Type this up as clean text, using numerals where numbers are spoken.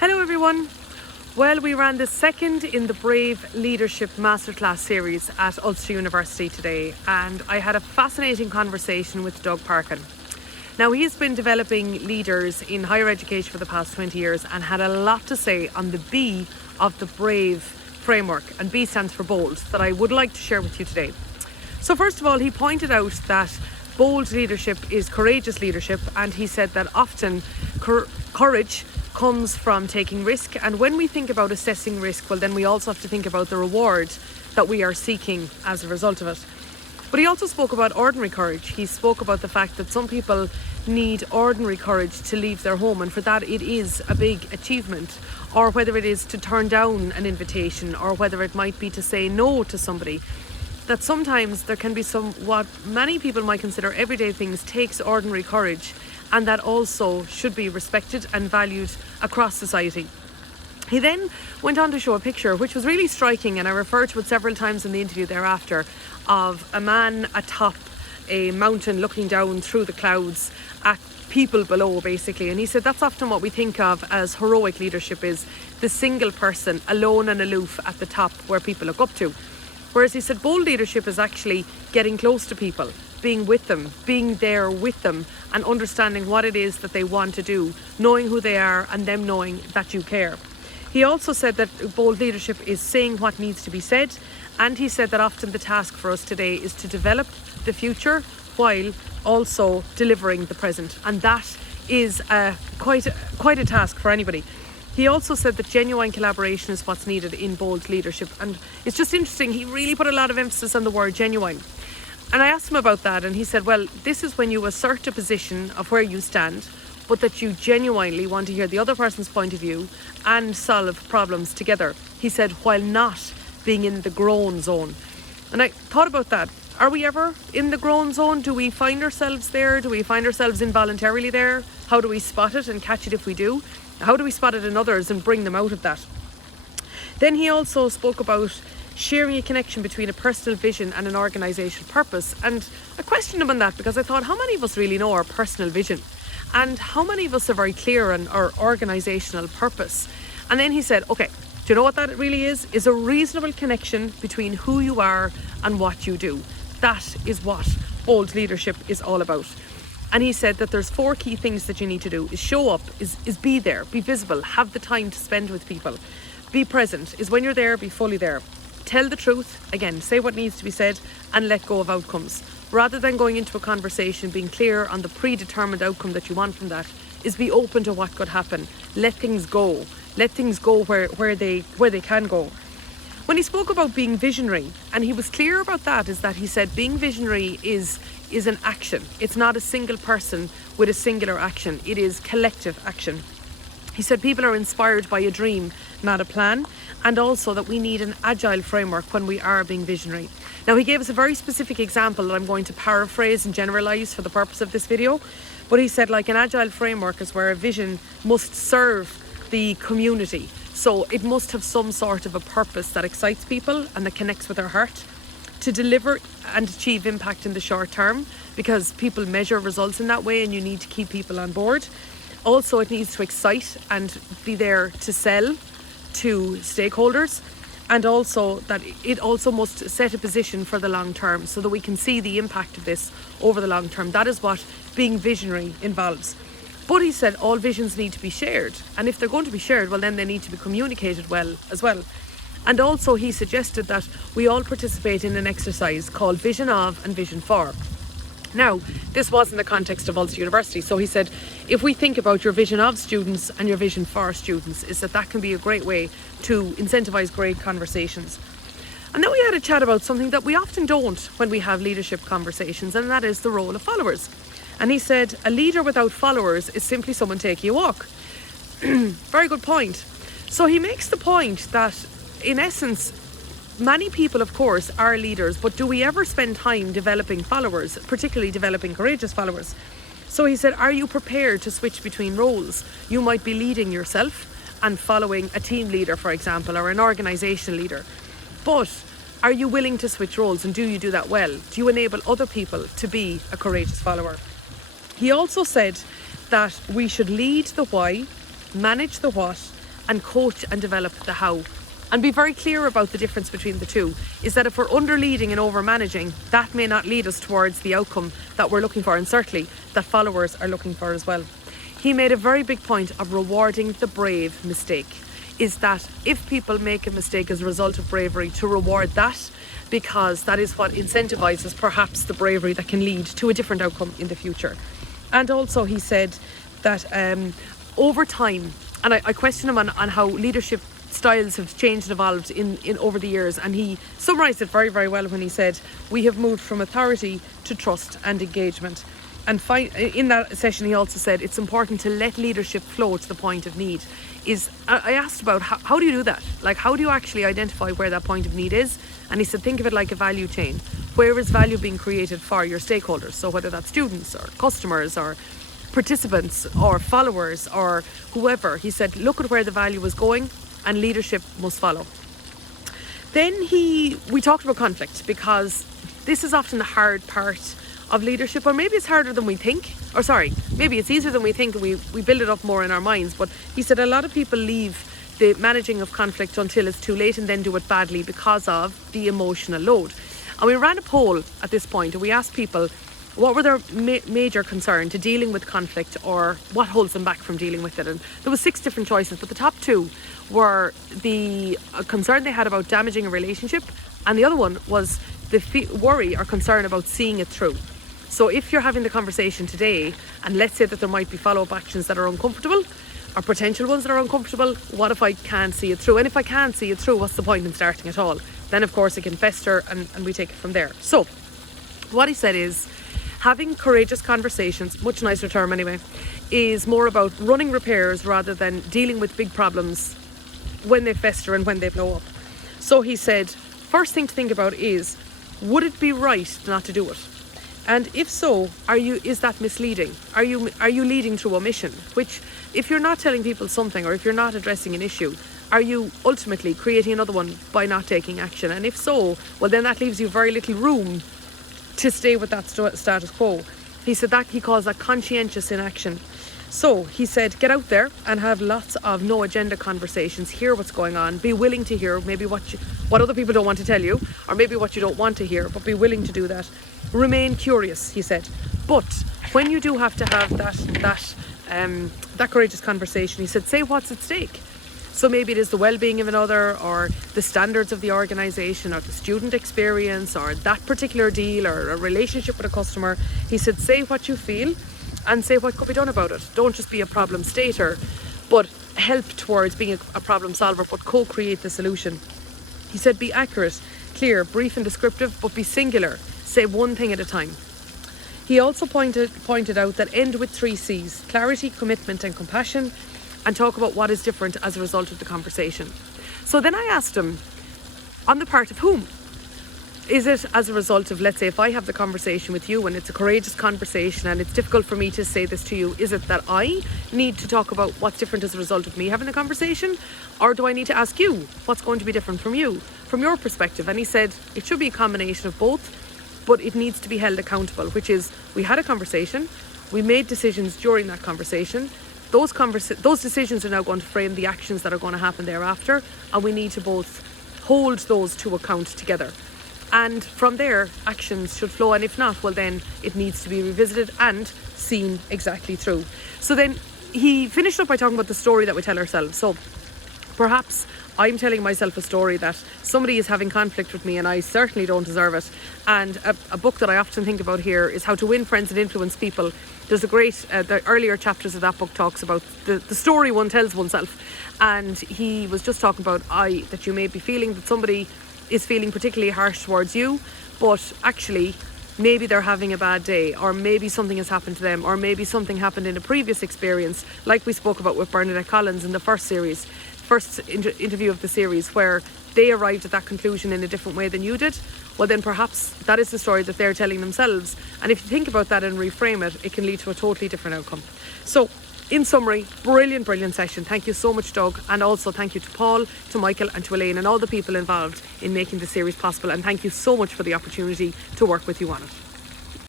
Hello everyone. Well, we ran the second in the BRAVE Leadership Masterclass series at Ulster University today, and I had a fascinating conversation with Doug Parkin. Now, he's been developing leaders in higher education for the past 20 years and had a lot to say on the B of the BRAVE framework, and B stands for bold, that I would like to share with you today. So first of all, he pointed out that bold leadership is courageous leadership, and he said that often courage comes from taking risk, and when we think about assessing risk, well, then we also have to think about the reward that we are seeking as a result of it. But he also spoke about ordinary courage. He spoke about the fact that some people need ordinary courage to leave their home, and for that it is a big achievement, or whether it is to turn down an invitation, or whether it might be to say no to somebody. That sometimes there can be some, what many people might consider everyday things, takes ordinary courage, and that also should be respected and valued across society. He then went on to show a picture which was really striking, and I referred to it several times in the interview thereafter, of a man atop a mountain looking down through the clouds at people below, basically. And he said that's often what we think of as heroic leadership, is the single person alone and aloof at the top where people look up to. Whereas he said bold leadership is actually getting close to people, being with them, being there with them, and understanding what it is that they want to do, knowing who they are and them knowing that you care. He also said that bold leadership is saying what needs to be said, and he said that often the task for us today is to develop the future while also delivering the present, and that is quite a task for anybody. He also said that genuine collaboration is what's needed in bold leadership, and it's just interesting, he really put a lot of emphasis on the word genuine. And I asked him about that, and he said, well, this is when you assert a position of where you stand, but that you genuinely want to hear the other person's point of view and solve problems together. He said, while not being in the groan zone. And I thought about that. Are we ever in the groan zone? Do we find ourselves there? Do we find ourselves involuntarily there? How do we spot it and catch it if we do? How do we spot it in others and bring them out of that? Then he also spoke about sharing a connection between a personal vision and an organisational purpose. And I questioned him on that, because I thought, how many of us really know our personal vision? And how many of us are very clear on our organisational purpose? And then he said, okay, do you know what that really is? Is a reasonable connection between who you are and what you do. That is what bold leadership is all about. And he said that there's 4 key things that you need to do. Is show up, is be there, be visible, have the time to spend with people. Be present, is when you're there, be fully there. Tell the truth, again, say what needs to be said, and let go of outcomes. Rather than going into a conversation, being clear on the predetermined outcome that you want from that, is be open to what could happen. Let things go. Let things go where they can go. When he spoke about being visionary, and he was clear about that, is that he said being visionary is an action. It's not a single person with a singular action. It is collective action. He said people are inspired by a dream, not a plan, and also that we need an agile framework when we are being visionary. Now, he gave us a very specific example that I'm going to paraphrase and generalise for the purpose of this video, but he said like an agile framework is where a vision must serve the community. So it must have some sort of a purpose that excites people and that connects with their heart to deliver and achieve impact in the short term, because people measure results in that way and you need to keep people on board. Also, it needs to excite and be there to sell to stakeholders, and also that it also must set a position for the long term so that we can see the impact of this over the long term. That is what being visionary involves. But he said all visions need to be shared, and if they're going to be shared, well, then they need to be communicated well as well. And also he suggested that we all participate in an exercise called Vision of and Vision for. Now, this was in the context of Ulster University, so he said if we think about your vision of students and your vision for students, is that can be a great way to incentivise great conversations. And then we had a chat about something that we often don't when we have leadership conversations, and that is the role of followers. And he said a leader without followers is simply someone taking a walk. Very good point. So he makes the point that in essence, many people, of course, are leaders, but do we ever spend time developing followers, particularly developing courageous followers? So he said, are you prepared to switch between roles? You might be leading yourself and following a team leader, for example, or an organisational leader. But are you willing to switch roles, and do you do that well? Do you enable other people to be a courageous follower? He also said that we should lead the why, manage the what, and coach and develop the how. And be very clear about the difference between the two, is that if we're under-leading and over-managing, that may not lead us towards the outcome that we're looking for, and certainly that followers are looking for as well. He made a very big point of rewarding the brave mistake, is that if people make a mistake as a result of bravery, to reward that, because that is what incentivizes perhaps the bravery that can lead to a different outcome in the future. And also he said that over time, and I questioned him on how leadership styles have changed and evolved in over the years, and he summarised it very, very well when he said, we have moved from authority to trust and engagement. And in that session he also said it's important to let leadership flow to the point of need. I asked about how do you do that? Like, how do you actually identify where that point of need is? And he said, think of it like a value chain. Where is value being created for your stakeholders? So whether that's students or customers or participants or followers or whoever, he said, look at where the value is going, and leadership must follow. Then we talked about conflict, because this is often the hard part of leadership, or maybe it's harder than we think, or sorry, maybe it's easier than we think, and we build it up more in our minds. But he said a lot of people leave the managing of conflict until it's too late and then do it badly because of the emotional load. And we ran a poll at this point, and we asked people what were their major concern to dealing with conflict, or what holds them back from dealing with it. And there was 6 different choices, but the top 2 were the concern they had about damaging a relationship, and the other one was the worry or concern about seeing it through. So if you're having the conversation today, and let's say that there might be follow-up actions that are uncomfortable, or potential ones that are uncomfortable, what if I can't see it through? And if I can't see it through, what's the point in starting at all? Then of course it can fester, and we take it from there. So what he said is, having courageous conversations, much nicer term anyway, is more about running repairs rather than dealing with big problems when they fester and when they blow up. So he said, first thing to think about is, would it be right not to do it? And if so, is that misleading? Are you leading through omission? Which, if you're not telling people something, or if you're not addressing an issue, are you ultimately creating another one by not taking action? And if so, well, then that leaves you very little room to stay with that status quo. He said that he calls that conscientious inaction. So he said, get out there and have lots of no agenda conversations, hear what's going on, be willing to hear maybe what other people don't want to tell you, or maybe what you don't want to hear, but be willing to do that. Remain curious, he said. But when you do have to have that courageous conversation, he said, say what's at stake. So maybe it is the well-being of another, or the standards of the organisation, or the student experience, or that particular deal, or a relationship with a customer. He said, say what you feel and say what could be done about it. Don't just be a problem stater, but help towards being a problem solver, but co-create the solution. He said, be accurate, clear, brief and descriptive, but be singular. Say one thing at a time. He also pointed out that end with 3 C's, clarity, commitment and compassion, and talk about what is different as a result of the conversation. So then I asked him, on the part of whom? Is it as a result of, let's say, if I have the conversation with you and it's a courageous conversation and it's difficult for me to say this to you, is it that I need to talk about what's different as a result of me having the conversation? Or do I need to ask you what's going to be different from you, from your perspective? And he said it should be a combination of both, but it needs to be held accountable, which is, we had a conversation, we made decisions during that conversation. Those decisions are now going to frame the actions that are going to happen thereafter, and we need to both hold those to account together. And from there, actions should flow, and if not, well then it needs to be revisited and seen exactly through. So then he finished up by talking about the story that we tell ourselves. So perhaps I'm telling myself a story that somebody is having conflict with me and I certainly don't deserve it. And a book that I often think about here is How to Win Friends and Influence People. There's a great, the earlier chapters of that book talks about the story one tells oneself. And he was just talking about that you may be feeling that somebody is feeling particularly harsh towards you, but actually maybe they're having a bad day, or maybe something has happened to them, or maybe something happened in a previous experience, like we spoke about with Bernadette Collins in the first interview of the series, where they arrived at that conclusion in a different way than you did. Well then perhaps that is the story that they're telling themselves, and if you think about that and reframe it, it can lead to a totally different outcome. So in summary, brilliant session. Thank you so much, Doug, and also thank you to Paul, to Michael and to Elaine and all the people involved in making the series possible, and thank you so much for the opportunity to work with you on it.